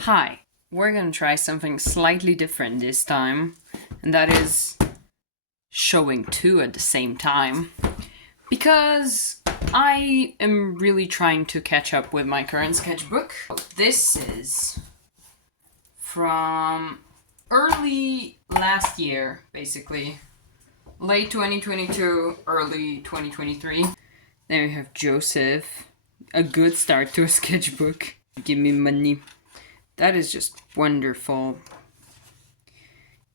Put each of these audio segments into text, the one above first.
Hi, we're gonna try something slightly different this time, and that is showing two at the same time. Because I am really trying to catch up with my current sketchbook. This is from early last year, basically. Late 2022, early 2023. There we have Joseph. A good start to a sketchbook. Give me money. That is just wonderful.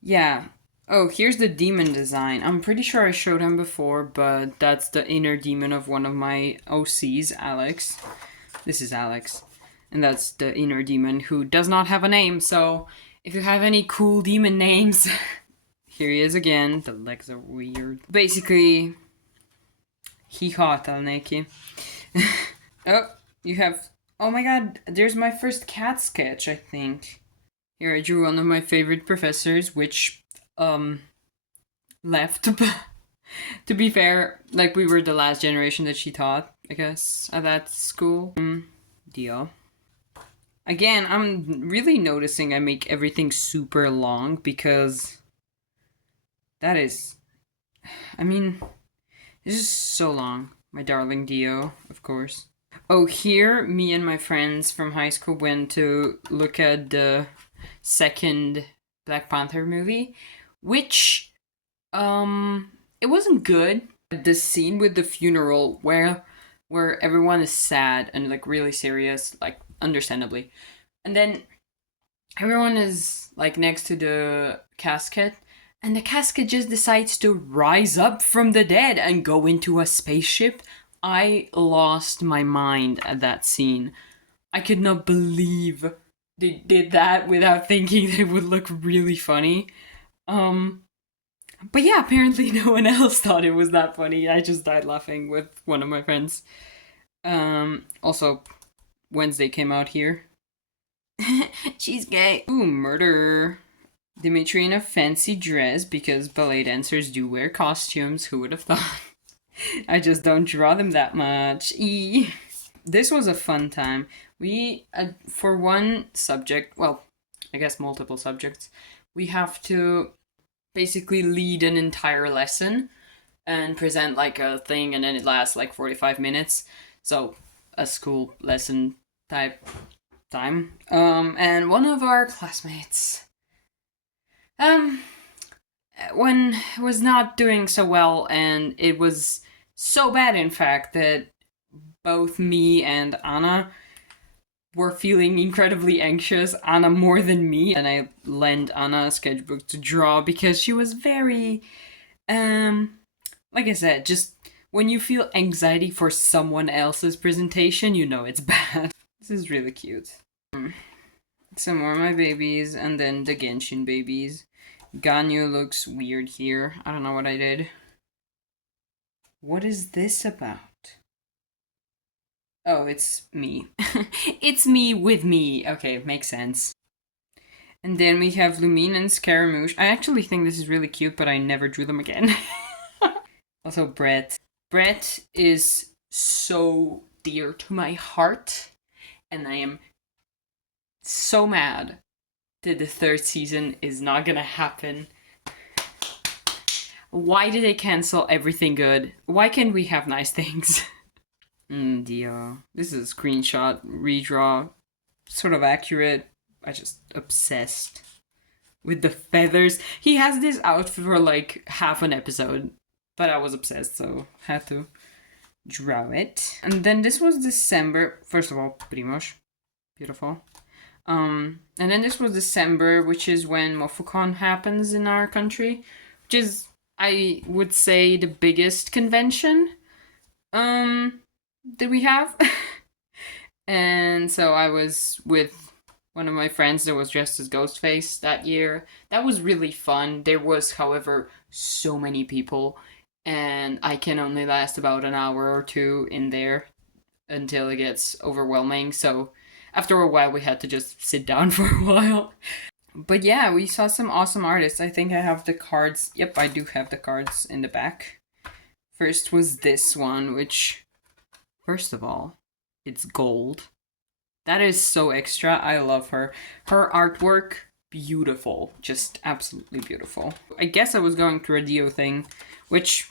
Yeah. Oh, here's the demon design. I'm pretty sure I showed him before, but that's the inner demon of one of my OCs, Alex. This is Alex. And that's the inner demon who does not have a name, so if you have any cool demon names, here he is again. The legs are weird. Basically, he hatalnéki. Oh, you have... Oh my god, there's my first cat sketch, I think. Here I drew one of my favorite professors, which, left. To be fair, like, we were the last generation that she taught, I guess, at that school. Deal. Again, I'm really noticing I make everything super long because that is... I mean, this is so long. My darling Dio, of course. Oh, here, me and my friends from high school went to look at the second Black Panther movie, which, it wasn't good. The scene with the funeral where everyone is sad and like really serious, like understandably, and then everyone is like next to the casket, and the casket just decides to rise up from the dead and go into a spaceship. I lost my mind at that scene. I could not believe they did that without thinking that it would look really funny. Um, but yeah, apparently no one else thought it was that funny. I just died laughing with one of my friends. Also, Wednesday came out here. She's gay. Ooh, murder. Dimitri in a fancy dress because ballet dancers do wear costumes. Who would have thought? I just don't draw them that much. This was a fun time. We, for one subject, well, I guess multiple subjects, we have to basically lead an entire lesson and present like a thing, and then it lasts like 45 minutes. So, a school lesson type time. And one of our classmates, um, when was not doing so well, and it was so bad, in fact, that both me and Anna were feeling incredibly anxious. Anna more than me, and I lent Anna a sketchbook to draw because she was very, like I said, just when you feel anxiety for someone else's presentation, you know it's bad. This is really cute. Some more of my babies, and then the Genshin babies. Ganyu looks weird here. I don't know what I did. What is this about? Oh, it's me. It's me with me. Okay, makes sense. And then we have Lumine and Scaramouche. I actually think this is really cute, but I never drew them again. Also, Brett. Brett is so dear to my heart, and I am so mad that the third season is not gonna happen. Why did they cancel everything good? Why can't we have nice things? This is a screenshot, redraw, sort of accurate. I just obsessed with the feathers. He has this outfit for like half an episode, but I was obsessed, so had to draw it. And then this was December. First of all, Primoz, beautiful. And then this was December, which is when Mofukon happens in our country, which is, I would say, the biggest convention that we have. And so I was with one of my friends that was dressed as Ghostface that year. That was really fun. There was, however, so many people, and I can only last about an hour or two in there until it gets overwhelming. So after a while, we had to just sit down for a while. But yeah, we saw some awesome artists. I think I have the cards. Yep, I do have the cards in the back. First was this one, which, first of all, it's gold. That is so extra. I love her. Her artwork, beautiful. Just absolutely beautiful. I guess I was going through a Dio thing, which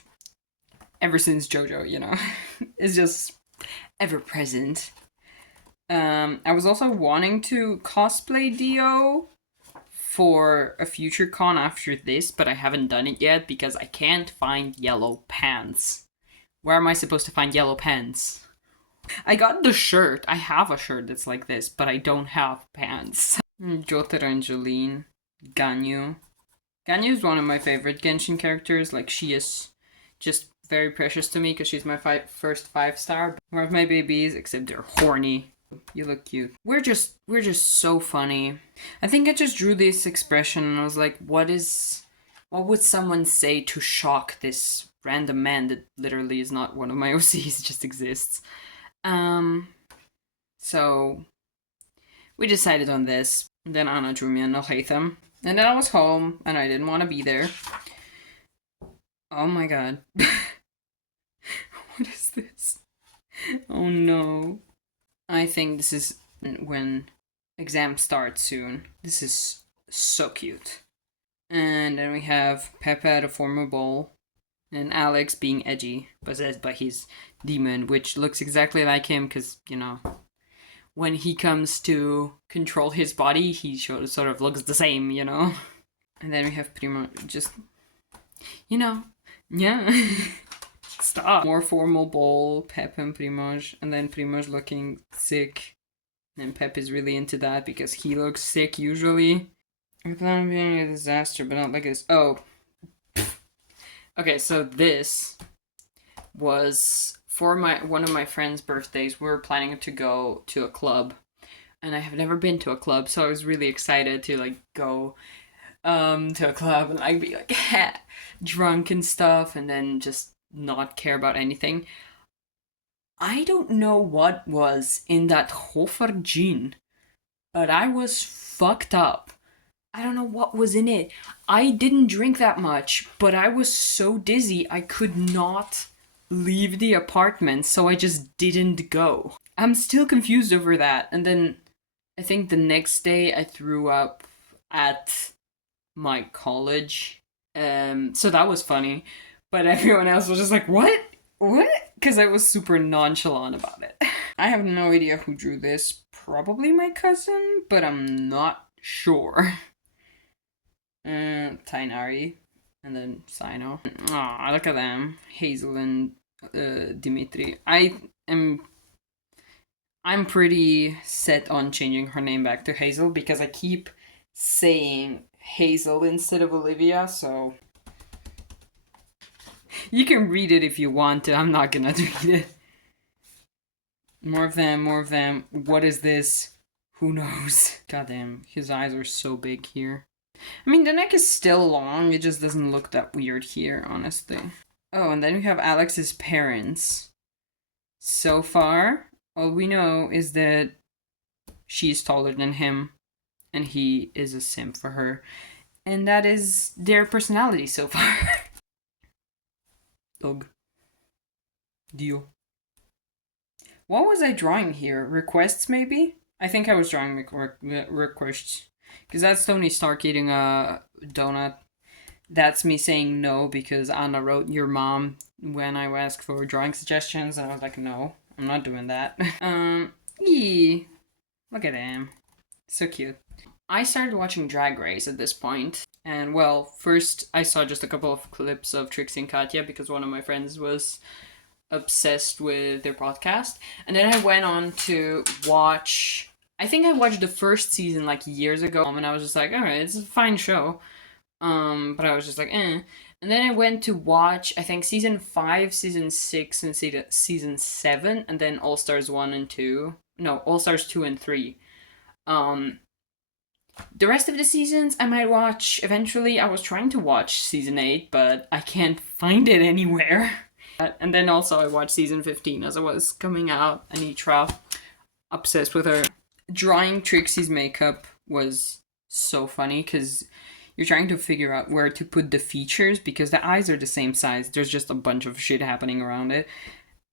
ever since JoJo, you know, is just ever present. I was also wanting to cosplay Dio for a future con after this, but I haven't done it yet because I can't find yellow pants. Where am I supposed to find yellow pants? I got the shirt. I have a shirt that's like this, but I don't have pants. Jotaro and Jolene. Ganyu. Ganyu is one of my favorite Genshin characters. Like, she is just very precious to me because she's my first 5-star. More of my babies, except they're horny. You look cute. We're just so funny. I think I just drew this expression and I was like, what would someone say to shock this random man that literally is not one of my OCs, just exists. So we decided on this. And then Anna drew me a Nalhatham. And then I was home and I didn't want to be there. Oh my god. What is this? Oh no. I think this is when exam starts soon. This is so cute. And then we have Pepe at a formal ball. And Alex being edgy, possessed by his demon, which looks exactly like him because, you know, when he comes to control his body, he sort of looks the same, you know? And then we have Primo, just, you know, yeah. Stop. More formal ball, Pep and Primoz, and then Primoz looking sick. And Pep is really into that because he looks sick usually. I plan on being a disaster, but not like this. Oh. Okay, so this was for one of my friend's birthdays. We were planning to go to a club, and I have never been to a club, so I was really excited to like go to a club and like be like drunk and stuff, and then just not care about anything. I don't know what was in that Hofer gin, but I was fucked up. I don't know what was in it. I didn't drink that much, but I was so dizzy I could not leave the apartment, so I just didn't go. I'm still confused over that. And then I think the next day I threw up at my college. So that was funny. But everyone else was just like, what? What? Because I was super nonchalant about it. I have no idea who drew this. Probably my cousin, but I'm not sure. Tainari, and then Sino. Aw, look at them. Hazel and Dimitri. I'm pretty set on changing her name back to Hazel because I keep saying Hazel instead of Olivia, so you can read it if you want to. I'm not gonna read it. More of them, more of them. What is this? Who knows? Goddamn, his eyes are so big here. I mean, the neck is still long, it just doesn't look that weird here, honestly. Oh, and then we have Alex's parents. So far, all we know is that she's taller than him, and he is a simp for her. And that is their personality so far. Dog. Dio. What was I drawing here? Requests, maybe? I think I was drawing requests. Because that's Tony Stark eating a donut. That's me saying no because Anna wrote your mom when I asked for drawing suggestions. And I was like, no, I'm not doing that. Eee. Look at him. So cute. I started watching Drag Race at this point. And well, first I saw just a couple of clips of Trixie and Katya because one of my friends was obsessed with their podcast. And then I went on to watch... I think I watched the first season like years ago, and I was just like, alright, it's a fine show. But I was just like, eh. And then I went to watch, I think, season 5, season 6, and season 7, and then All Stars 1 and 2. No, All Stars 2 and 3. The rest of the seasons I might watch eventually. I was trying to watch season 8, but I can't find it anywhere. And then also I watched season 15 as it was coming out. Anitra, obsessed with her. Drawing Trixie's makeup was so funny because you're trying to figure out where to put the features because the eyes are the same size. There's just a bunch of shit happening around it.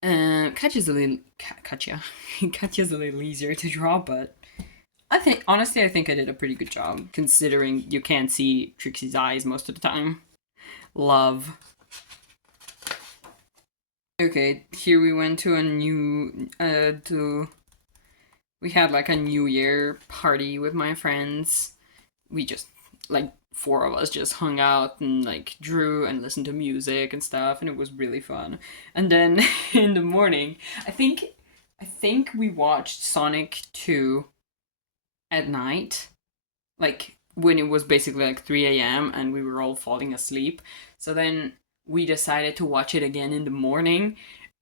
Katya's a little Katya. Katya's a little easier to draw, but I think honestly I think I did a pretty good job considering you can't see Trixie's eyes most of the time. Love. Okay, here we went to a new we had like a New Year party with my friends. We just like four of us just hung out and like drew and listened to music and stuff, and it was really fun. And then in the morning, I think we watched Sonic 2 at night, like when it was basically like 3 a.m. and we were all falling asleep. So then we decided to watch it again in the morning,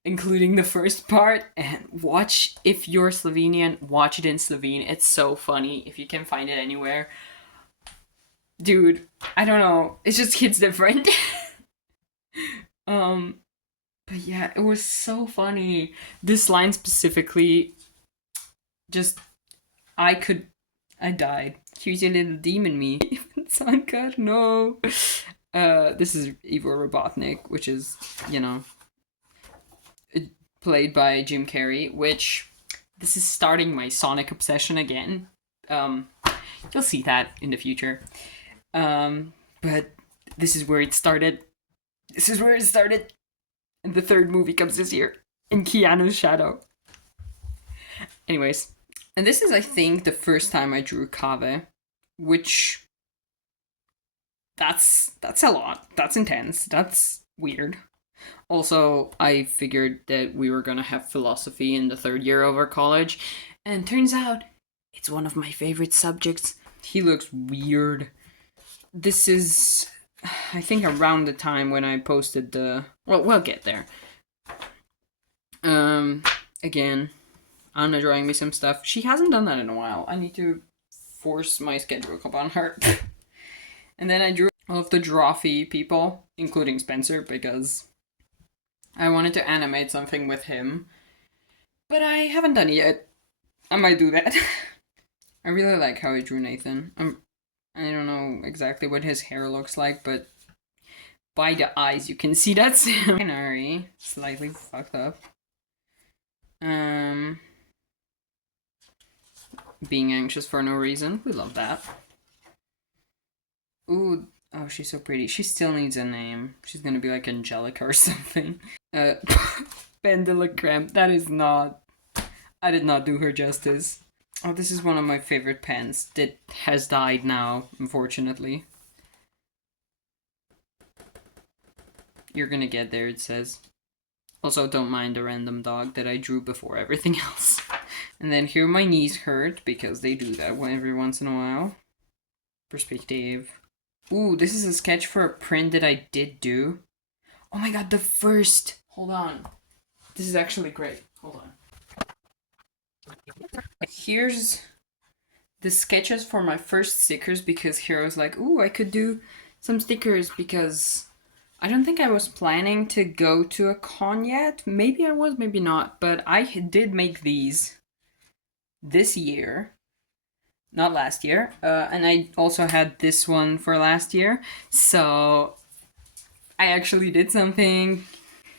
including the first part. And watch, if you're Slovenian, watch it in Slovene. It's so funny if you can find it anywhere. Dude, I don't know. It's just hits different. um, but yeah, it was so funny. This line specifically, just I died. Here's your little demon me. Sanka, no. This is Igor Robotnik, which is, you know, played by Jim Carrey, which this is starting my Sonic obsession again. You'll see that in the future. But this is where it started. This is where it started. And the third movie comes this year, in Keanu's shadow. Anyways, and this is, I think, the first time I drew Kave, which that's a lot. That's intense. That's weird. Also, I figured that we were gonna have philosophy in the third year of our college, and turns out it's one of my favorite subjects. He looks weird. This is, I think, around the time when I posted the. Well, we'll get there. Again, Anna drawing me some stuff. She hasn't done that in a while. I need to force my sketchbook upon her. And then I drew all of the Drawfee people, including Spencer, because I wanted to animate something with him. But I haven't done it yet. I might do that. I really like how I drew Nathan. I don't know exactly what his hair looks like, but by the eyes you can see that's him. Binary, slightly fucked up. Being anxious for no reason. We love that. Ooh, oh, she's so pretty. She still needs a name. She's gonna be like Angelica or something. Pendelacreme. That is not... I did not do her justice. Oh, this is one of my favorite pens that has died now, unfortunately. You're gonna get there, it says. Also, don't mind the random dog that I drew before everything else. And then here my knees hurt, because they do that every once in a while. Perspective. Ooh, this is a sketch for a print that I did do. Oh my god, the first... Hold on. This is actually great. Hold on. Here's the sketches for my first stickers, because here I was like, ooh, I could do some stickers, because I don't think I was planning to go to a con yet. Maybe I was, maybe not, but I did make these this year. Not last year. And I also had this one for last year. So I actually did something.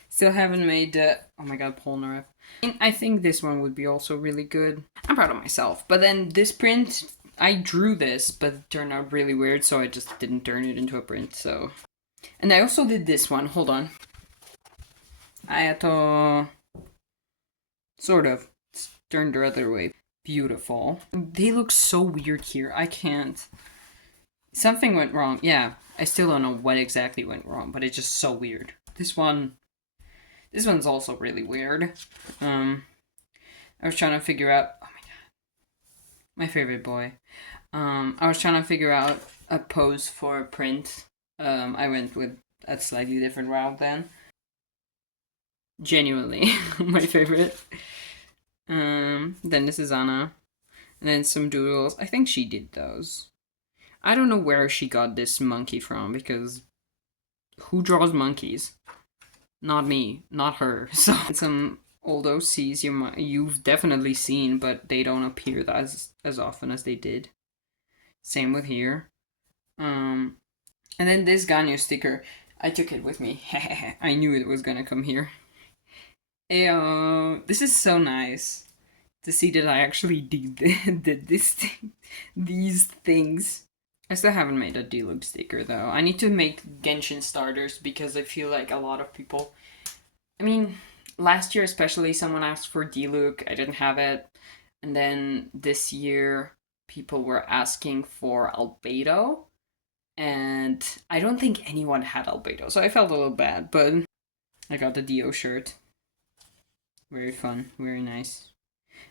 Still haven't made the... Oh my god, Polnareff. I think this one would be also really good. I'm proud of myself. But then this print, I drew this, but it turned out really weird, so I just didn't turn it into a print, so... And I also did this one. Hold on. I had to... Sort of. It's turned the other way. Beautiful. They look so weird here. I can't. Something went wrong. Yeah, I still don't know what exactly went wrong, but it's just so weird. This one's also really weird. I was trying to figure out... Oh my god. My favorite boy. I was trying to figure out a pose for a print. I went with a slightly different route then. Genuinely my favorite. Then this is Anna. And then some doodles. I think she did those. I don't know where she got this monkey from, because who draws monkeys? Not me, not her. So some old OCs you've definitely seen, but they don't appear as often as they did. Same with here. And then this Ganyo sticker, I took it with me. I knew it was gonna come here. Ew, this is so nice to see that I actually did these things. I still haven't made a D-Loop sticker though. I need to make Genshin starters because I feel like a lot of people. I mean, last year especially, someone asked for D-Loop. I didn't have it, and then this year people were asking for Albedo, and I don't think anyone had Albedo, so I felt a little bad. But I got the Dio shirt. Very fun, very nice.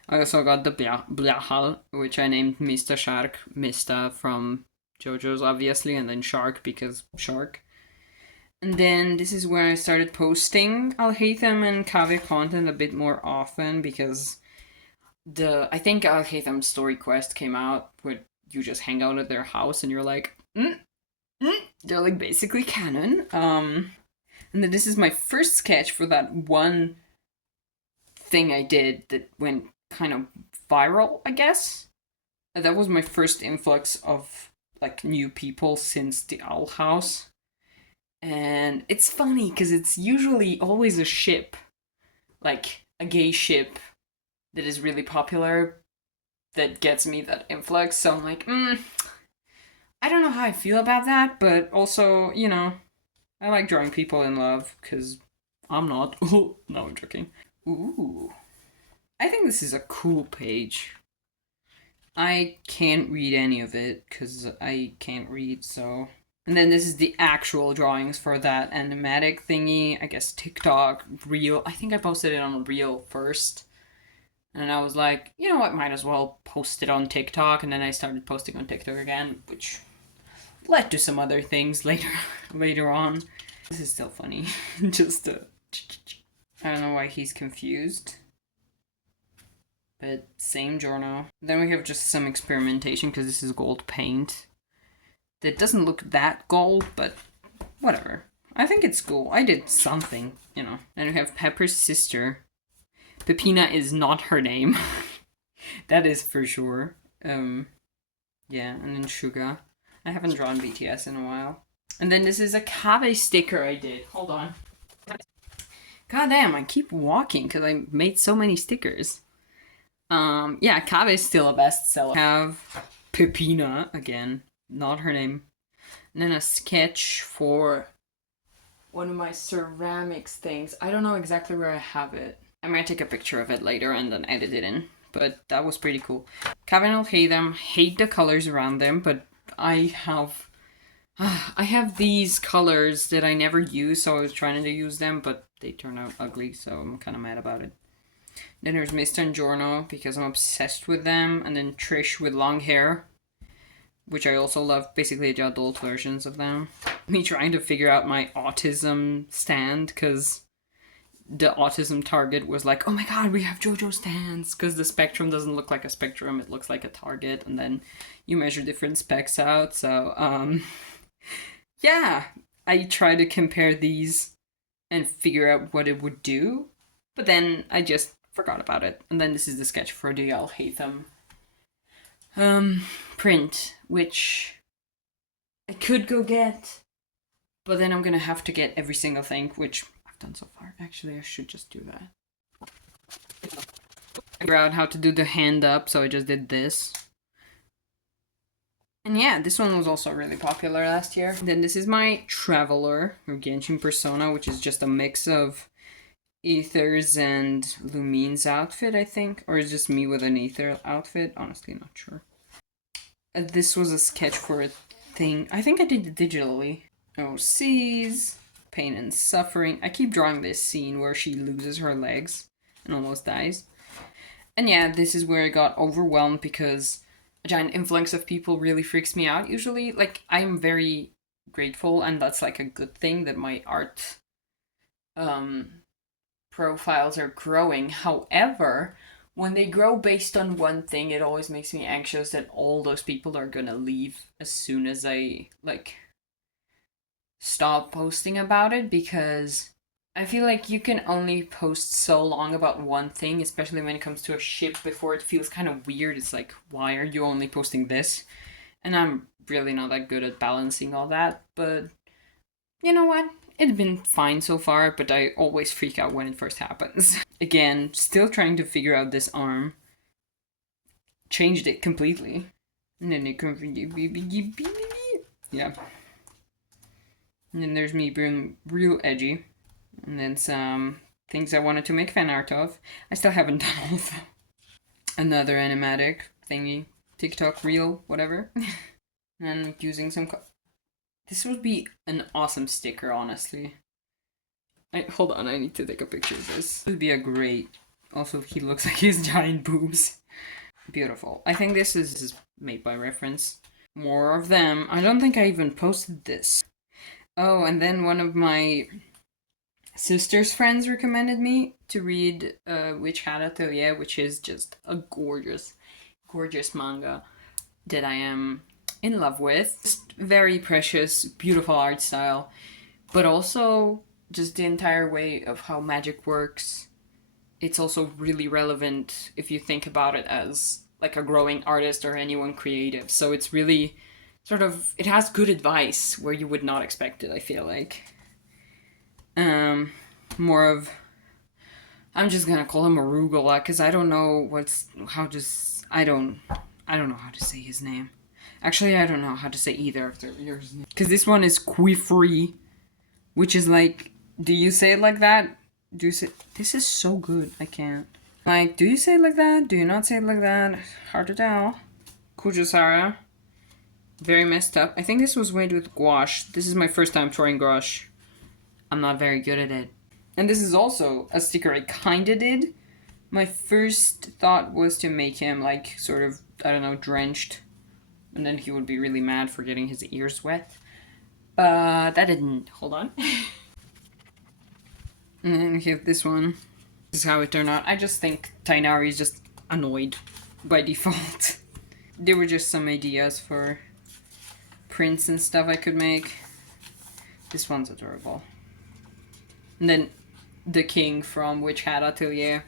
I also got the Blahal, which I named Mr. Shark. Mr. from JoJo's, obviously, and then Shark because Shark. And then this is where I started posting Alhaitham and Kave content a bit more often because I think Alhaitham's story quest came out where you just hang out at their house and you're like, they're like basically canon. And then this is my first sketch for that one thing I did that went kind of viral, I guess. And that was my first influx of like new people since the Owl House. And it's funny because it's usually always a ship, like a gay ship that is really popular that gets me that influx. So I'm like, I don't know how I feel about that, but also, you know, I like drawing people in love because I'm not. No, I'm joking. Ooh. I think this is a cool page. I can't read any of it because I can't read, so. And then this is the actual drawings for that animatic thingy. I guess TikTok, Reel. I think I posted it on Reel first. And I was like, you know what, might as well post it on TikTok. And then I started posting on TikTok again, which led to some other things later on. This is still funny. Just I don't know why he's confused. But same journal. Then we have just some experimentation because this is gold paint. That doesn't look that gold, but whatever. I think it's cool. I did something, you know. Then we have Pepper's sister. Pepina is not her name. That is for sure. Yeah, and then Suga. I haven't drawn BTS in a while. And then this is a Kabe sticker I did. Hold on. God damn, I keep walking because I made so many stickers. Yeah, Kabe is still a bestseller. I have Pepina again. Not her name. And then a sketch for one of my ceramics things. I don't know exactly where I have it. I might take a picture of it later and then edit it in. But that was pretty cool. Kevin will hate them. Hate the colors around them. But I have these colors that I never use. So I was trying to use them. But they turned out ugly. So I'm kind of mad about it. Then there's Mr. and Giorno because I'm obsessed with them. And then Trish with long hair, which I also love, basically the adult versions of them. Me trying to figure out my autism stand, because the autism target was like, oh my god, we have JoJo stands, because the spectrum doesn't look like a spectrum, it looks like a target, and then you measure different specs out, so, yeah, I try to compare these and figure out what it would do, but then I just forgot about it. And then this is the sketch for the Alhaitham print, which I could go get, but then I'm gonna have to get every single thing, which I've done so far. Actually, I should just do that. Figure out how to do the hand up, so I just did this. And yeah, this one was also really popular last year. Then this is my Traveler, or Genshin Persona, which is just a mix of Aether's and Lumine's outfit, I think. Or is just me with an Aether outfit? Honestly, not sure. This was a sketch for a thing. I think I did it digitally. Oh, seas, pain and suffering. I keep drawing this scene where she loses her legs and almost dies. And yeah, this is where I got overwhelmed because a giant influx of people really freaks me out usually. Like, I'm very grateful, and that's like a good thing that my art profiles are growing. However, when they grow based on one thing, it always makes me anxious that all those people are gonna leave as soon as I, like, stop posting about it, because I feel like you can only post so long about one thing, especially when it comes to a ship, before it feels kind of weird. It's like, why are you only posting this? And I'm really not that good at balancing all that, but you know what? It's been fine so far, but I always freak out when it first happens. Again, still trying to figure out this arm. Changed it completely. And then it comes. Yeah. And then there's me being real edgy. And then some things I wanted to make fan art of. I still haven't done all of them. Another animatic thingy. TikTok reel, whatever. And using some... This would be an awesome sticker, honestly. Hold on, I need to take a picture of this. This would be a great... Also, he looks like he has giant boobs. Beautiful. I think this is made by reference. More of them. I don't think I even posted this. Oh, and then one of my sister's friends recommended me to read Witch Hat Atelier, which is just a gorgeous, gorgeous manga that I am in love with. Just very precious, beautiful art style, but also just the entire way of how magic works. It's also really relevant if you think about it as like a growing artist or anyone creative. So it's really sort of, it has good advice where you would not expect it, I feel like. More of, I'm just gonna call him Arugula because I don't know I don't know how to say his name. Actually, I don't know how to say either of yours. Because this one is Quifree, which is like, do you say it like that? Do you say, this is so good, I can't. Like, do you say it like that? Do you not say it like that? Hard to tell. Kujasara. Very messed up. I think this was made with gouache. This is my first time trying gouache. I'm not very good at it. And this is also a sticker I kinda did. My first thought was to make him like sort of, I don't know, drenched. And then he would be really mad for getting his ears wet. But that didn't. Hold on. And then we have this one. This is how it turned out. I just think Tainari is just annoyed by default. There were just some ideas for prints and stuff I could make. This one's adorable. And then the king from Witch Hat Atelier.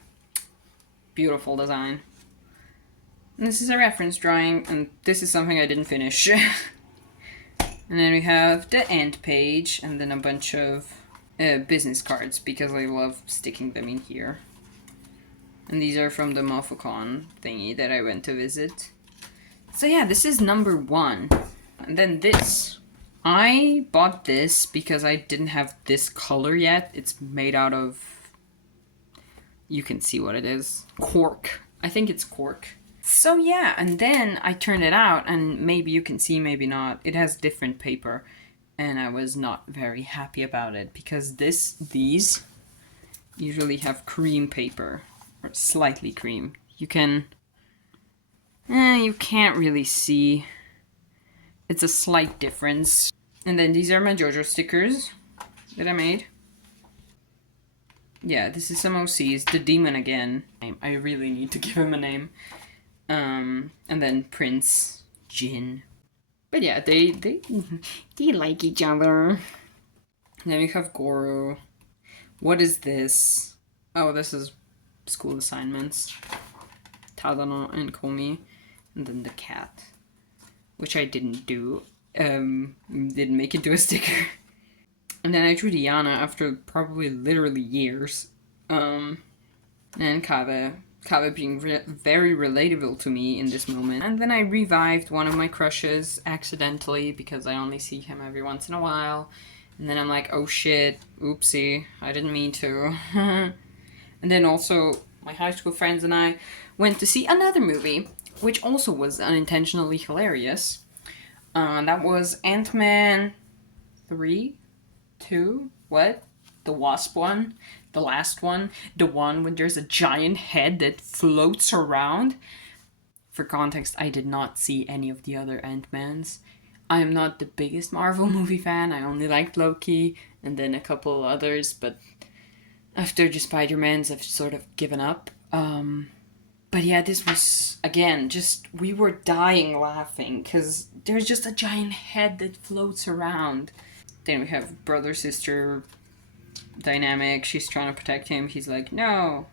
Beautiful design. And this is a reference drawing, and this is something I didn't finish. And then we have the end page, and then a bunch of business cards, because I love sticking them in here. And these are from the Mofocon thingy that I went to visit. So yeah, this is number 1. And then this. I bought this because I didn't have this color yet. It's made out of... You can see what it is. Cork. I think it's cork. So yeah, and then I turned it out, and maybe you can see, maybe not. It has different paper, and I was not very happy about it because these usually have cream paper, or slightly cream. You can't really see. It's a slight difference. And then these are my JoJo stickers that I made. Yeah, this is some OCs. The demon again. I really need to give him a name. And then Prince Jin. But yeah, they like each other. And then we have Goro. What is this? Oh, this is school assignments. Tadano and Komi. And then the cat, which I didn't do. Didn't make it to a sticker. And then I drew Diana after probably literally years. And Kave being very relatable to me in this moment. And then I revived one of my crushes accidentally because I only see him every once in a while. And then I'm like, oh shit, oopsie, I didn't mean to. And then also my high school friends and I went to see another movie, which also was unintentionally hilarious. That was Ant-Man 3? 2? What? The Wasp one? The last one? The one when there's a giant head that floats around? For context, I did not see any of the other Ant-Mans. I am not the biggest Marvel movie fan. I only liked Loki and then a couple others, but after the Spider-Mans, I've sort of given up. But yeah, this was, again, we were dying laughing because there's just a giant head that floats around. Then we have brother-sister dynamic. She's trying to protect him. He's like, no,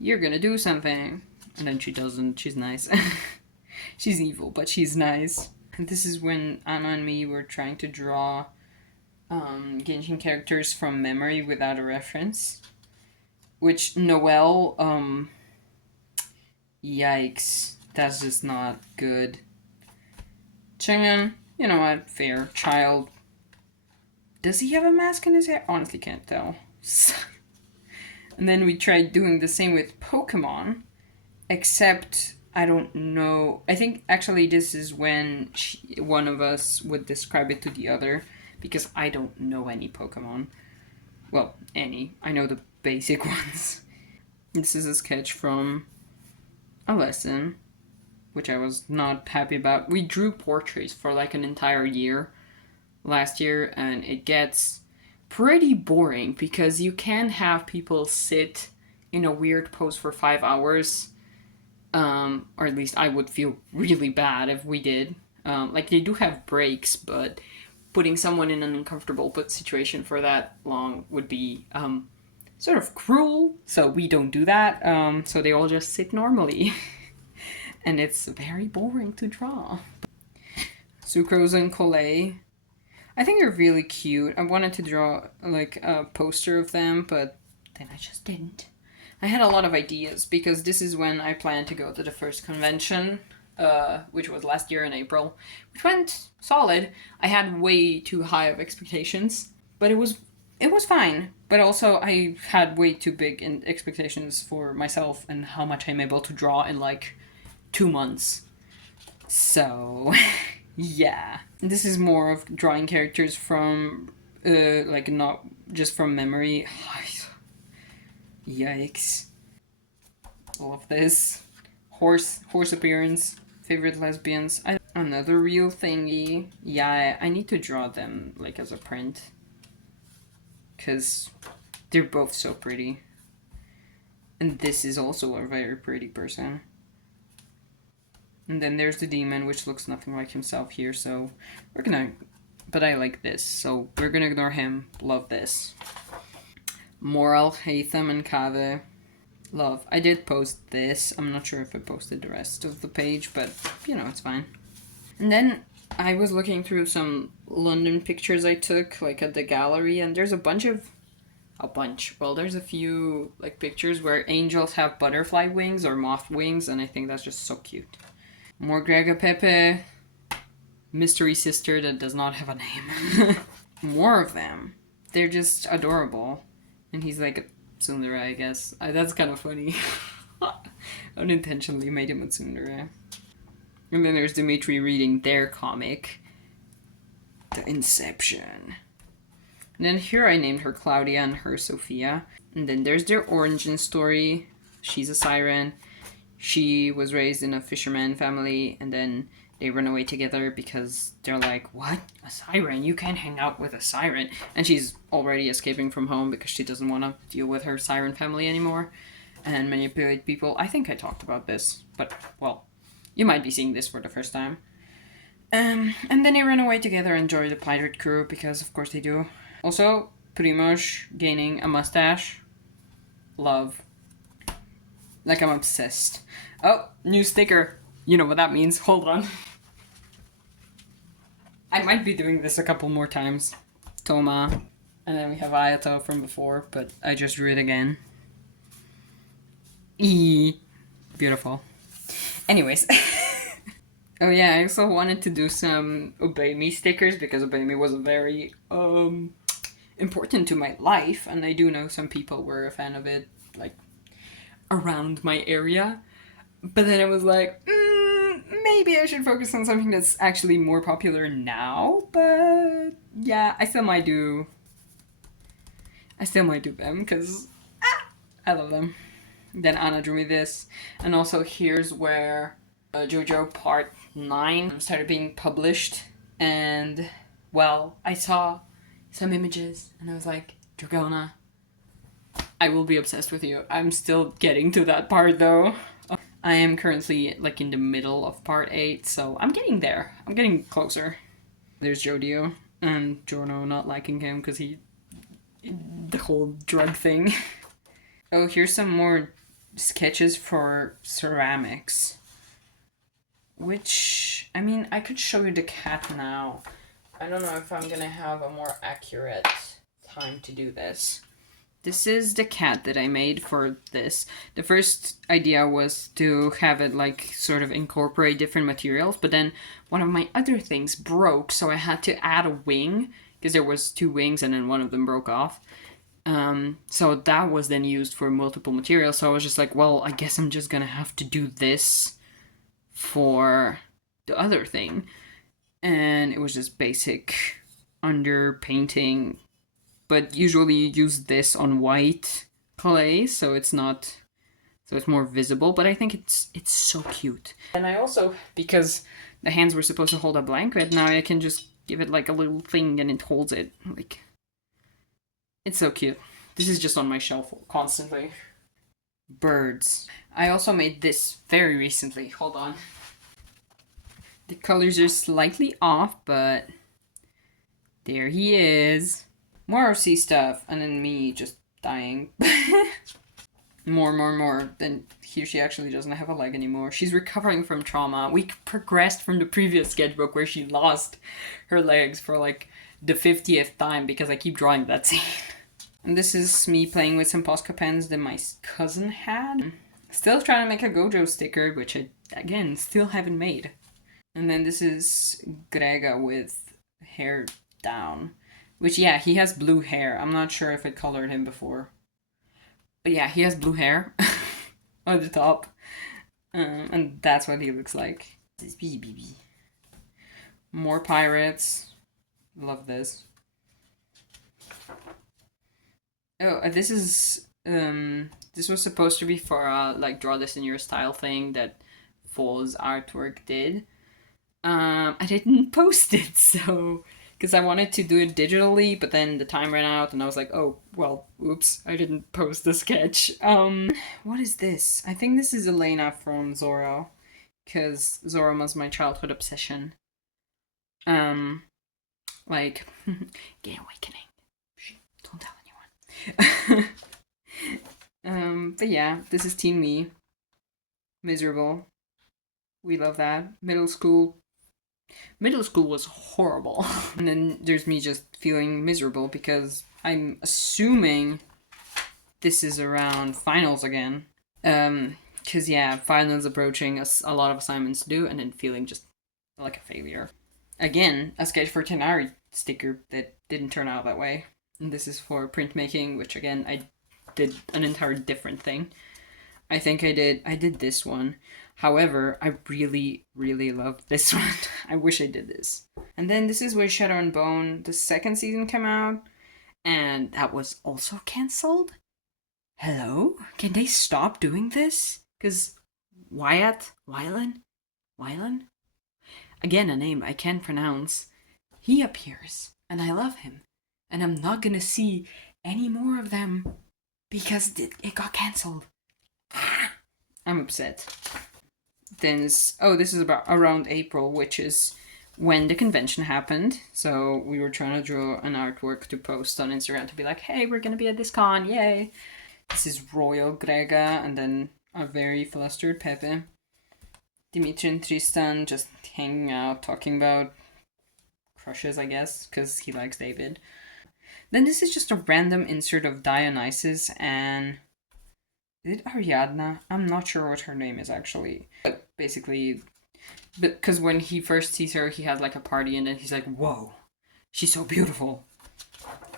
you're gonna do something. And then she doesn't. She's nice. She's evil, but she's nice. And this is when Anna and me were trying to draw Genshin characters from memory without a reference. which Noelle, yikes, that's just not good. Chang'an, you know what, fair, child. Does he have a mask in his hair? Honestly can't tell. And then we tried doing the same with Pokemon, except I don't know. I think actually this is when one of us would describe it to the other, because I don't know any Pokemon. Well, any. I know the basic ones. This is a sketch from a lesson, which I was not happy about. We drew portraits for like an entire year last year, and it gets pretty boring because you can have people sit in a weird pose for 5 hours, or at least I would feel really bad if we did. Like they do have breaks, but putting someone in an uncomfortable situation for that long would be sort of cruel, so we don't do that. So they all just sit normally. And it's very boring to draw. Sucrose and Collet. I think they're really cute. I wanted to draw like a poster of them, but then I just didn't. I had a lot of ideas because this is when I planned to go to the first convention, which was last year in April, which went solid. I had way too high of expectations, but it was fine. But also I had way too big expectations for myself and how much I'm able to draw in like 2 months. So yeah, this is more of drawing characters from like not just from memory. Yikes. Love this. Horse appearance. Favorite lesbians. Another real thingy. Yeah, I need to draw them like as a print, because they're both so pretty. And this is also a very pretty person. And then there's the demon, which looks nothing like himself here, so we're gonna... But I like this, so we're gonna ignore him. Love this. Moral, Hatham, and Kave. Love. I did post this. I'm not sure if I posted the rest of the page, but, you know, it's fine. And then I was looking through some London pictures I took, like, at the gallery, and there's well, there's a few, like, pictures where angels have butterfly wings or moth wings, and I think that's just so cute. More Grega Pepe. Mystery sister that does not have a name. More of them. They're just adorable. And he's like a tsundere, I guess. That's kind of funny. Unintentionally made him a tsundere. And then there's Dimitri reading their comic, The Inception. And then here I named her Claudia and her Sophia. And then there's their origin story. She's a siren. She was raised in a fisherman family, and then they run away together because they're like, what? A siren? You can't hang out with a siren. And she's already escaping from home because she doesn't want to deal with her siren family anymore and manipulate people. I think I talked about this, but, well, you might be seeing this for the first time. And then they run away together and join the pirate crew because, of course, they do. Also, Primoz gaining a mustache. Love. Like, I'm obsessed. Oh, new sticker. You know what that means. Hold on. I might be doing this a couple more times. Toma. And then we have Ayato from before, but I just drew it again. Beautiful. Anyways. Oh yeah, I also wanted to do some Obey Me stickers because Obey Me was very important to my life, and I do know some people were a fan of it, like, around my area. But then I was like, maybe I should focus on something that's actually more popular now. But yeah, I still might do them because I love them. Then Anna drew me this, and also here's where JoJo Part 9 started being published, and well, I saw some images and I was like, Dragona, I will be obsessed with you. I'm still getting to that part though. I am currently like in the middle of part 8, so I'm getting there. I'm getting closer. There's Jodio and Giorno not liking him because the whole drug thing. Oh, here's some more sketches for ceramics. Which, I mean, I could show you the cat now. I don't know if I'm gonna have a more accurate time to do this. This is the cat that I made for this. The first idea was to have it like sort of incorporate different materials, but then one of my other things broke, so I had to add a wing because there was 2 wings and then one of them broke off. So that was then used for multiple materials. So I was just like, well, I guess I'm just gonna have to do this for the other thing. And it was just basic underpainting, but usually you use this on white clay, so it's not, so it's more visible, but I think it's so cute. And I also, because the hands were supposed to hold a blanket, now I can just give it like a little thing and it holds it. Like, it's so cute. This is just on my shelf constantly. Birds. I also made this very recently. Hold on. The colors are slightly off, but there he is. More sea stuff, and then me just dying. more. Then here she actually doesn't have a leg anymore. She's recovering from trauma. We progressed from the previous sketchbook where she lost her legs for like the 50th time because I keep drawing that scene. And this is me playing with some Posca pens that my cousin had. Still trying to make a Gojo sticker, which I, again, still haven't made. And then this is Grega with hair down. Which, yeah, he has blue hair. I'm not sure if I colored him before. But yeah, he has blue hair on the top. And that's what he looks like. This BBB. More pirates. Love this. Oh, this is this was supposed to be for like draw this in your style thing that Foles Artwork did. I didn't post it, so because I wanted to do it digitally, but then the time ran out, and I was like, oh well, oops, I didn't post the sketch. What is this? I think this is Elena from Zorro, because Zorro was my childhood obsession. Like Gay Awakening. Shh, don't tell anyone. But yeah, this is Team Me. Miserable. We love that. Middle school was horrible. And then there's me just feeling miserable because I'm assuming this is around finals again. Because yeah, finals approaching, a lot of assignments to do, and then feeling just like a failure. Again, a sketch for Tenari sticker that didn't turn out that way. And this is for printmaking, which again, I did an entire different thing. I think I did this one. However, I really love this one. I wish I did this. And then this is where Shadow and Bone, the second season came out, and that was also cancelled. Hello? Can they stop doing this? Because Wylan? Again, a name I can't pronounce. He appears, and I love him. And I'm not gonna see any more of them because it got cancelled. I'm upset. Then this is about around April, which is when the convention happened. So we were trying to draw an artwork to post on Instagram to be like, hey, we're gonna be at this con, yay. This is Royal Grega, and then a very flustered Pepe. Dimitri and Tristan just hanging out, talking about crushes, I guess, because he likes David. Then this is just a random insert of Dionysus and... Is it Ariadna? I'm not sure what her name is actually. But basically, because when he first sees her, he has like a party and then he's like, whoa, she's so beautiful.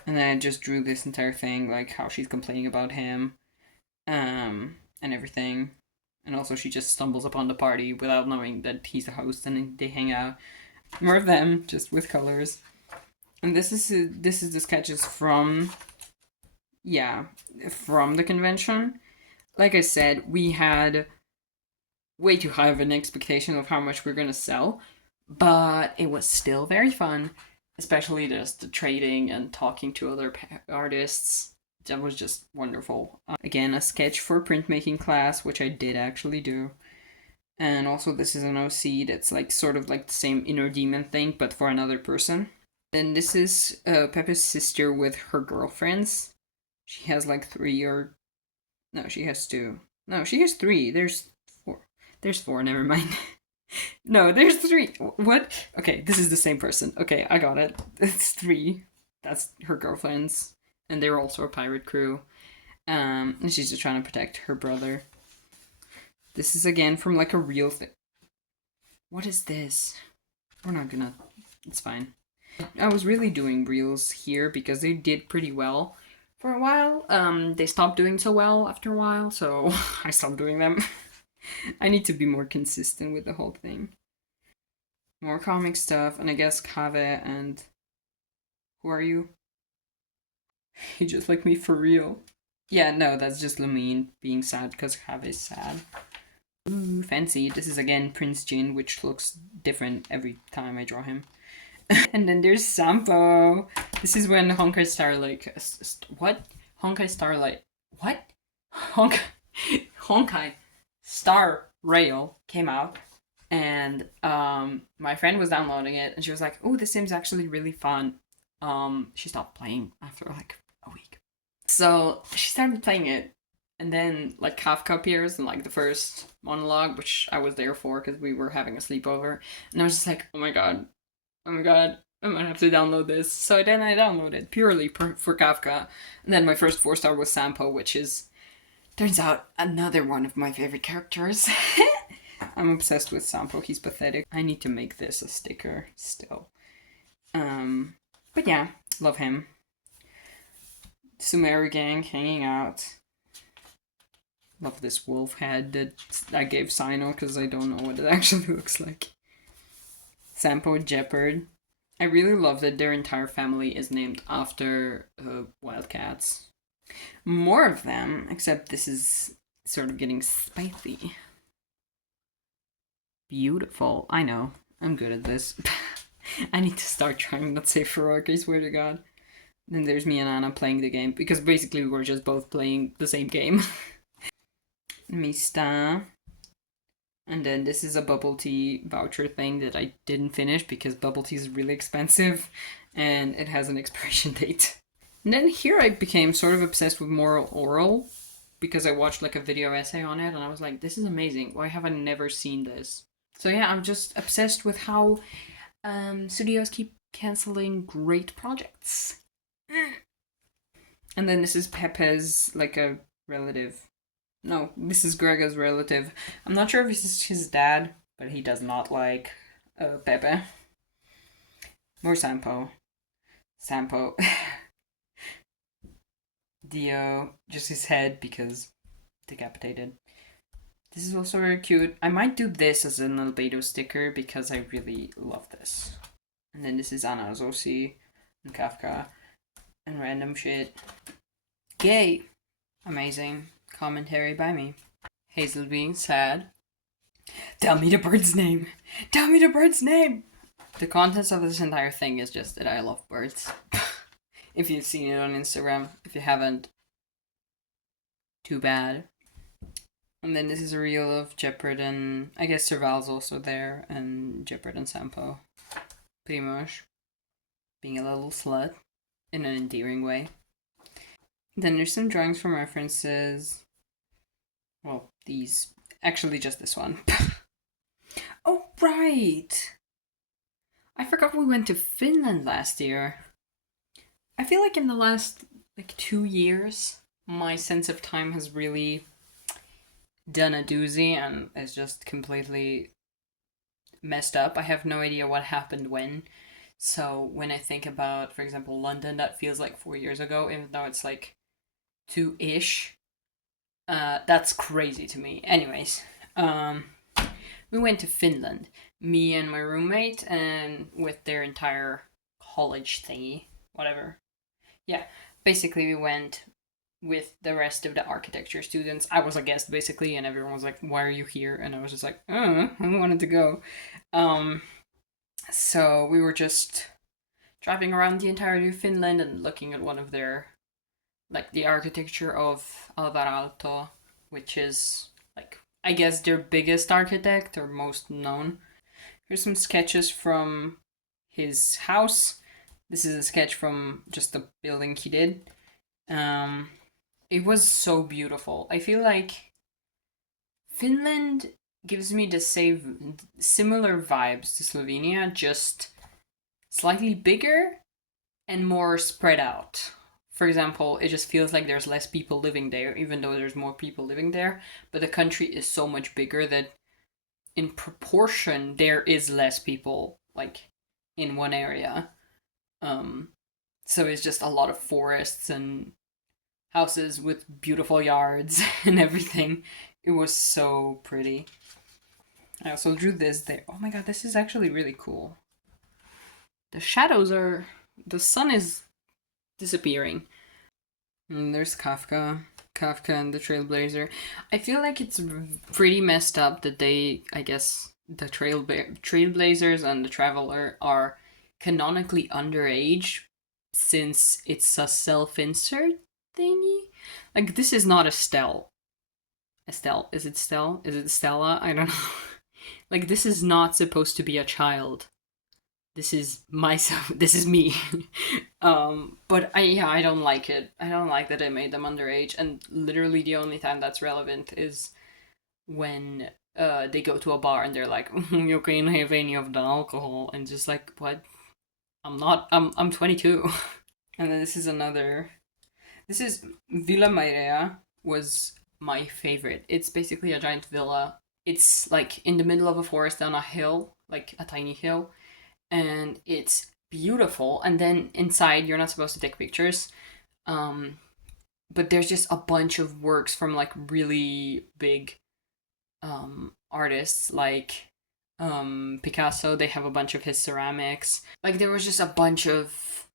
And then I just drew this entire thing, like how she's complaining about him, and everything. And also she just stumbles upon the party without knowing that he's the host, and they hang out. More of them, just with colors. And this is the sketches from the convention. Like I said, we had way too high of an expectation of how much we were going to sell, but it was still very fun, especially just the trading and talking to other artists. That was just wonderful. Again, a sketch for printmaking class, which I did actually do. And also this is an OC that's like sort of like the same inner demon thing, but for another person. And this is Pepe's sister with her girlfriends. She has like 3 or... No, she has 2. No, she has 3. There's 4. There's 4, never mind. No, there's 3. What? Okay, this is the same person. Okay, I got it. It's 3. That's her girlfriends. And they're also a pirate crew. And she's just trying to protect her brother. This is again from like a real thing. What is this? We're not gonna. It's fine. I was really doing reels here because they did pretty well for a while. They stopped doing so well after a while, so I stopped doing them. I need to be more consistent with the whole thing. More comic stuff, and I guess Kave and... Who are you? You just like me for real. Yeah, no, that's just Lumine being sad because Kave is sad. Ooh, fancy. This is again Prince Jin, which looks different every time I draw him. And then there's Sampo. This is when Honkai Star like what? Honkai Starlight. What? Honkai Star Rail came out, and my friend was downloading it, and she was like, "Oh, this seems actually really fun." She stopped playing after like a week, so she started playing it, and then like Kafka appears in like the first monologue, which I was there for because we were having a sleepover, and I was just like, oh my god, I might have to download this. So then I downloaded purely for Kafka. And then my first 4-star was Sampo, which is, turns out, another one of my favorite characters. I'm obsessed with Sampo, he's pathetic. I need to make this a sticker still. But yeah, love him. Sumeru gang hanging out. Love this wolf head that I gave Sino because I don't know what it actually looks like. Sampo Jeopard. I really love that their entire family is named after wildcats. More of them, except this is sort of getting spicy. Beautiful. I know. I'm good at this. I need to start trying not to say Farok, I swear to god. Then there's me and Anna playing the game, because basically we were just both playing the same game. Mista. And then this is a bubble tea voucher thing that I didn't finish because bubble tea is really expensive and it has an expiration date. And then here I became sort of obsessed with moral oral because I watched like a video essay on it and I was like, this is amazing. Why have I never seen this? So yeah, I'm just obsessed with how studios keep canceling great projects. And then this is Pepe's like a relative. No, this is Grega's relative. I'm not sure if this is his dad, but he does not like Pepe. More Sampo. Sampo. Dio, just his head because decapitated. This is also very cute. I might do this as an albedo sticker because I really love this. And then this is Anna Zosi and Kafka and random shit. Gay. Amazing. Commentary by me. Hazel being sad. Tell me the bird's name! Tell me the bird's name! The contents of this entire thing is just that I love birds. If you've seen it on Instagram. If you haven't, too bad. And then this is a reel of Jeopard and I guess Serval's also there, and Jeopard and Sampo. Pretty much. Being a little slut. In an endearing way. Then there's some drawings from references. Well, these. Actually, just this one. Oh, right! I forgot we went to Finland last year. I feel like in the last, 2 years, my sense of time has really done a doozy and is just completely messed up. I have no idea what happened when. So when I think about, for example, London, that feels like 4 years ago, even though it's 2-ish. That's crazy to me. Anyways, we went to Finland, me and my roommate, and with their entire college thingy, whatever. Yeah, basically we went with the rest of the architecture students. I was a guest basically, and everyone was like, "Why are you here?" And I was just like, "Oh, I wanted to go." So we were just driving around the entirety of Finland and looking at one of their the architecture of Alvar Aalto, which is I guess their biggest architect or most known. Here's some sketches from his house. This is a sketch from just the building he did. It was so beautiful. I feel like Finland gives me the similar vibes to Slovenia, just slightly bigger and more spread out For example, it just feels like there's less people living there, even though there's more people living there. But the country is so much bigger that in proportion there is less people like in one area. Um, so it's just a lot of forests and houses with beautiful yards and everything. It was so pretty. I also drew this there. Oh my god, this is actually really cool. The shadows are. The sun is disappearing. And there's Kafka. Kafka and the Trailblazer. I feel like it's pretty messed up that they, I guess, the Trailblazers and the Traveler are canonically underage since it's a self insert thingy. Like, this is not Estelle. Estelle? Is it Stell? Is it Stella? I don't know. Like, this is not supposed to be a child. This is myself. This is me. But I don't like it. I don't like that I made them underage. And literally the only time that's relevant is when they go to a bar and they're like, you can't have any of the alcohol, and just like, what? I'm not. I'm 22. And then this is another. This is Villa Mairea was my favorite. It's basically a giant villa. It's like in the middle of a forest on a hill, like a tiny hill, and it's beautiful. And then inside, you're not supposed to take pictures, um, but there's just a bunch of works from like really big artists, like Picasso. They have a bunch of his ceramics. Like there was just a bunch of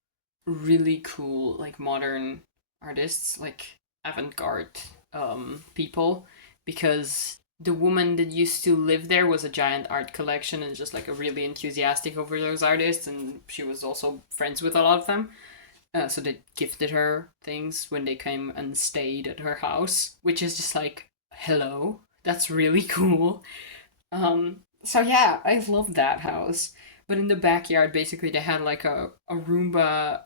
really cool like modern artists, like avant-garde people, because the woman that used to live there was a giant art collection and just like a really enthusiastic over those artists, and she was also friends with a lot of them. So they gifted her things when they came and stayed at her house, which is just like, hello, that's really cool. So yeah, I love that house. But in the backyard, basically, they had like a Roomba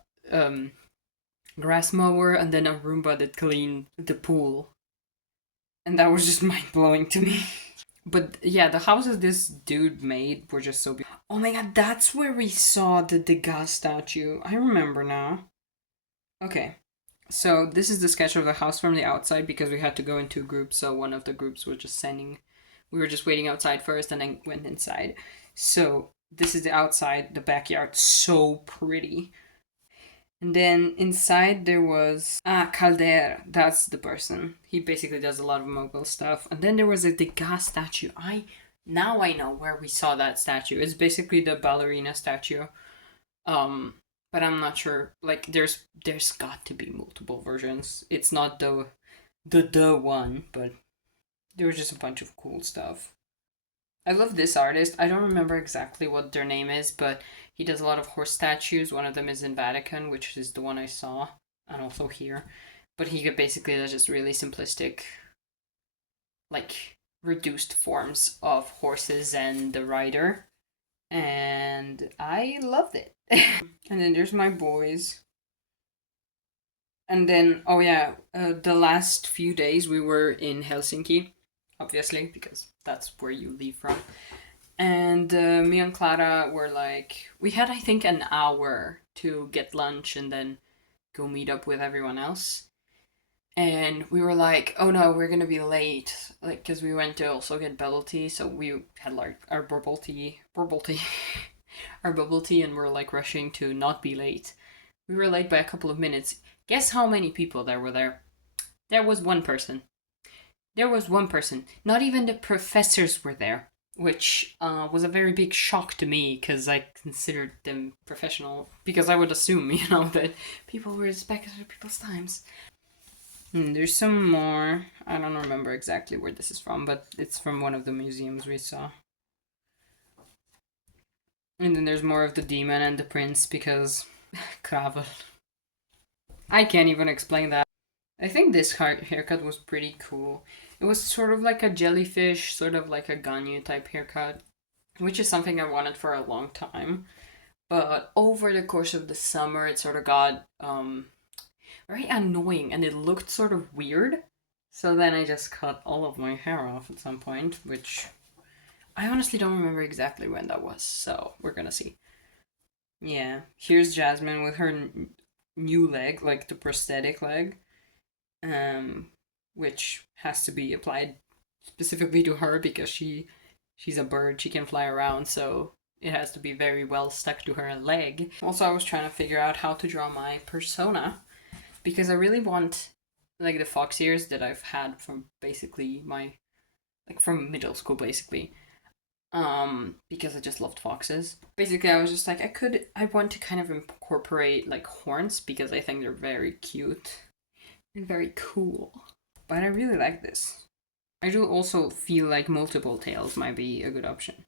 grass mower and then a Roomba that cleaned the pool. And that was just mind blowing to me. But yeah, the houses this dude made were just so beautiful. Oh my god, that's where we saw the Degas statue. I remember now. Okay, so this is the sketch of the house from the outside because we had to go in two groups. So one of the groups was just sending. We were just waiting outside first and then went inside. So this is the outside, the backyard. So pretty. And then inside there was Calder. That's the person. He basically does a lot of mobile stuff. And then there was a Degas statue. Now I know where we saw that statue. It's basically the ballerina statue. But I'm not sure. Like there's got to be multiple versions. It's not the one, but there was just a bunch of cool stuff. I love this artist. I don't remember exactly what their name is, but he does a lot of horse statues. One of them is in Vatican, which is the one I saw, and also here. But he basically does just really simplistic, like reduced forms of horses and the rider. And I loved it. And then there's my boys. And then, oh yeah, the last few days we were in Helsinki, obviously, because that's where you leave from. And me and Clara were like, we had, I think, an hour to get lunch and then go meet up with everyone else. And we were like, oh no, we're gonna be late. Like, because we went to also get bubble tea, so we had like our bubble tea, our bubble tea, and we're like rushing to not be late. We were late by a couple of minutes. Guess how many people there were there? There was one person. There was one person. Not even the professors were there, which was a very big shock to me because I considered them professional. Because I would assume, that people were respected at people's times. There's some more. I don't remember exactly where this is from, but it's from one of the museums we saw. And then there's more of the demon and the prince because Kravel. I can't even explain that. I think this haircut was pretty cool. It was sort of like a jellyfish, sort of like a Ganyu type haircut, which is something I wanted for a long time. But over the course of the summer, it sort of got very annoying and it looked sort of weird. So then I just cut all of my hair off at some point, which I honestly don't remember exactly when that was. So we're gonna see. Yeah, here's Jasmine with her new leg, like the prosthetic leg, which has to be applied specifically to her because she's a bird, she can fly around, so it has to be very well stuck to her leg. Also, I was trying to figure out how to draw my persona because I really want like the fox ears that I've had from basically my like from middle school basically. Because I just loved foxes. Basically, I was just like I want to kind of incorporate like horns because I think they're very cute and very cool. But I really like this. I do also feel like multiple tails might be a good option.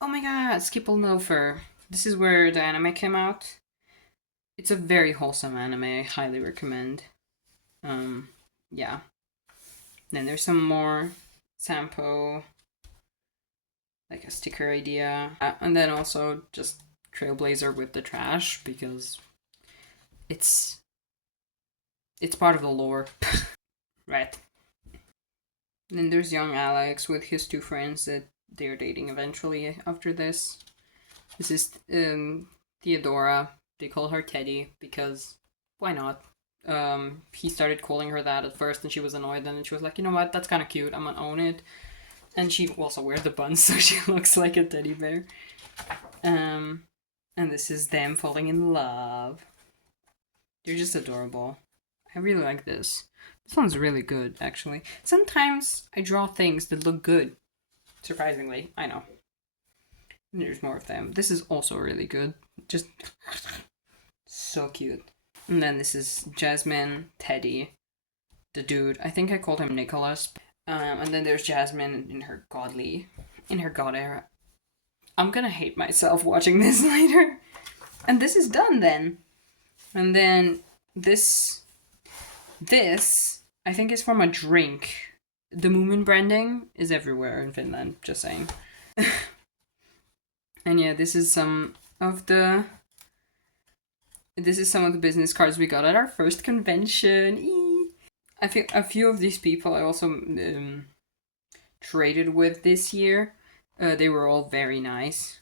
Oh my god, Skipple Milfer. This is where the anime came out. It's a very wholesome anime, I highly recommend. Yeah. Then there's some more Sampo, like a sticker idea. And then also just Trailblazer with the trash because it's part of the lore. Right. And then there's young Alex with his two friends that they're dating eventually after this. This is Theodora. They call her Teddy because why not? He started calling her that at first and she was annoyed, and then she was like, you know what, that's kind of cute, I'm gonna own it. And she also wears the buns, so she looks like a teddy bear. And this is them falling in love. They're just adorable. I really like this. This one's really good, actually. Sometimes I draw things that look good. Surprisingly, I know. And there's more of them. This is also really good. Just so cute. And then this is Jasmine, Teddy, the dude. I think I called him Nicholas. And then there's Jasmine in her god era. I'm gonna hate myself watching this later. And this is done then. And then this I think is from a drink. The Moomin branding is everywhere in Finland, just saying. And yeah, this is some of the business cards we got at our first convention. I think a few of these people I also traded with this year. They were all very nice.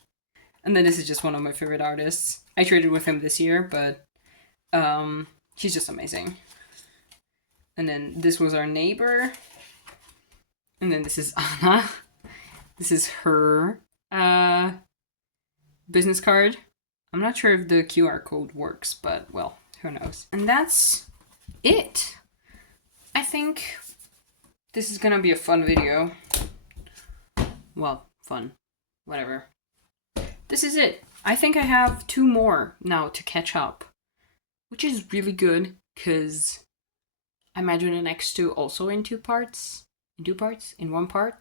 And then this is just one of my favorite artists. I traded with him this year, but he's just amazing. And then this was our neighbor. And then this is Anna. This is her business card. I'm not sure if the QR code works, but well, who knows. And that's it. I think this is gonna be a fun video. Well, fun. Whatever. This is it. I think I have 2 more now to catch up, which is really good because I imagine the next 2 also in 2 parts. In 1 part.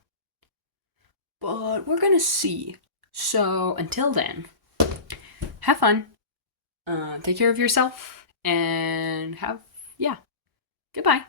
But we're gonna see. So until then, have fun. Take care of yourself and goodbye.